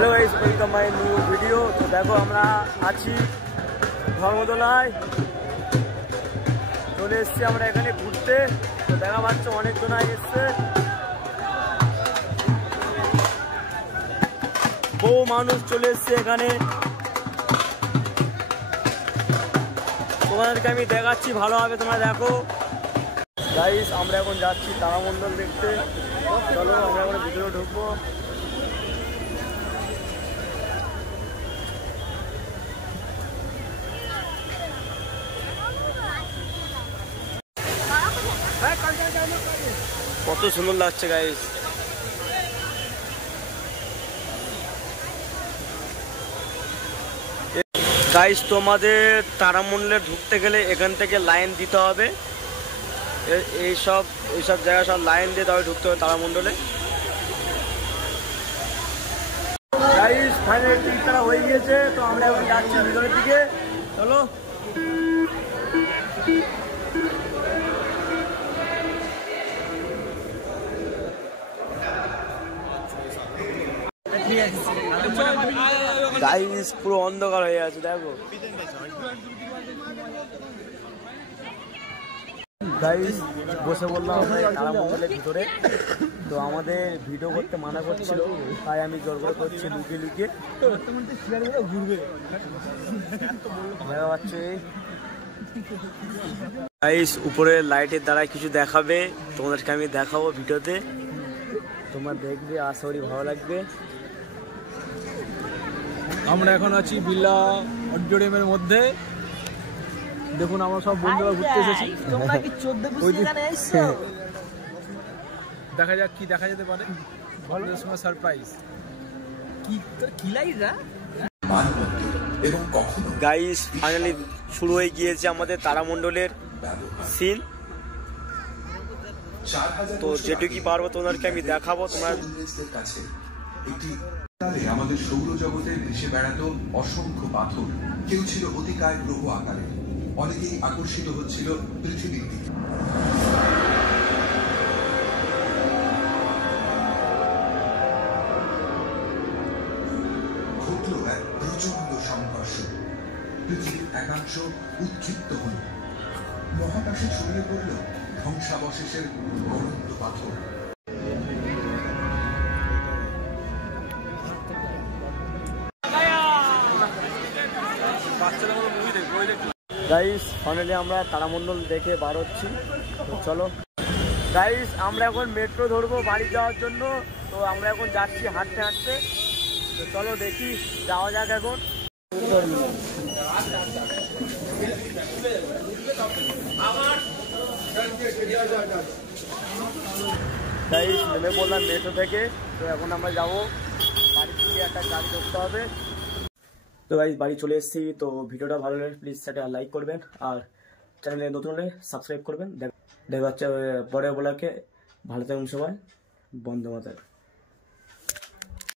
Hello guys, welcome my new video. তো দেখো আমরা আছি ধর্মতলায়, চলে এসছি আমরা এখানে ঘুরতে। তো দেখা পাচ্ছ অনেকজন এসছে, বহু মানুষ চলে এসছে এখানে। তোমাদেরকে আমি দেখাচ্ছি ভালোভাবে, তোমরা দেখো। গাইস আমরা এখন যাচ্ছি তারামণ্ডল দেখতে। চলো আমরা এখন ভিতরে ঢুকবো। কত সুন্দর লাগছে গাইস। গাইস তোমাদের তারামণ্ডলে ঢুকতে গেলে এখান থেকে লাইন দিতে হবে। এইসব জায়গা সব লাইন দিয়ে তবে ঢুকতে হবে তারামণ্ডলে। গাইস ফাইনালি টিকিট কাটা হয়ে গিয়েছে, তো আমরা এখন যাচ্ছি ভিতরের দিকে। চলো গাইস, পুরো অন্ধকার হয়ে আছে দেখো। গাইস বসে বললাম আমরা তারামণ্ডলের ভিতরে, তো আমাদের ভিডিও করতে মানা করছিল, তাই আমি জোর করে করছি লুকিয়ে লুকিয়ে। ঘুরবে দেখা পাচ্ছে। গাইস উপরে লাইটের দ্বারা কিছু দেখাবে, তোমাদেরকে আমি দেখাবো ভিডিওতে, তোমরা দেখবে, আশা করি ভালো লাগবে। আমরা এখন আছি বিড়লা অডিটোরিয়ামের মধ্যে। দেখুন আমরা সব বন্ধুরা ঘুরতে এসেছি। তোমরা কি 14 পুষ্টি এখানে এসেছো? দেখা যাক কি দেখা যেতে পারে। বলার সময় সারপ্রাইজ কি তোর খিলাইরা গাইস ফাইনালি শুরু হয়ে গিয়েছে আমাদের তারামণ্ডলের সিন। তো যেটুকু পারবো তোমাদেরকে আমি দেখাবো। তোমার আমাদের সৌরজগতে ভেসে বেড়াতো অসংখ্য পাথর। কেউ ছিল অতিকায় গ্রহ আকারে, অনেকেই আকর্ষিত হচ্ছিল পৃথিবীর দিকে। ঘটল এক প্রচন্ড সংঘর্ষ। পৃথিবীর একাংশ উদ্দীপ্ত হল, মহাকাশে ছড়িয়ে পড়ল ধ্বংসাবশেষের অনন্ত পাথর। গাইস ফাইনালি আমরা তারামণ্ডল দেখে বার হচ্ছি। তো চলো গাইস, আমরা এখন মেট্রো ধরবো বাড়ি যাওয়ার জন্য। তো আমরা এখন যাচ্ছি হাঁটতে হাঁটতে। তো চলো দেখি, যাওয়া যাক এখন। গাইস নেমে পড়লাম মেট্রো থেকে। তো এখন আমরা যাবো বাড়ি থেকে, একটা গাড়ি করতে হবে। তো গাইস বাড়ি চলে এসেছি। তো ভিডিওটা ভালো লাগলে প্লিজ সেটা লাইক করবেন, আর চ্যানেলে নতুন হলে সাবস্ক্রাইব করবেন। দেখা হচ্ছে পরের ব্লগে। ভালো থাকুন সবাই, বন্দে মাতরম।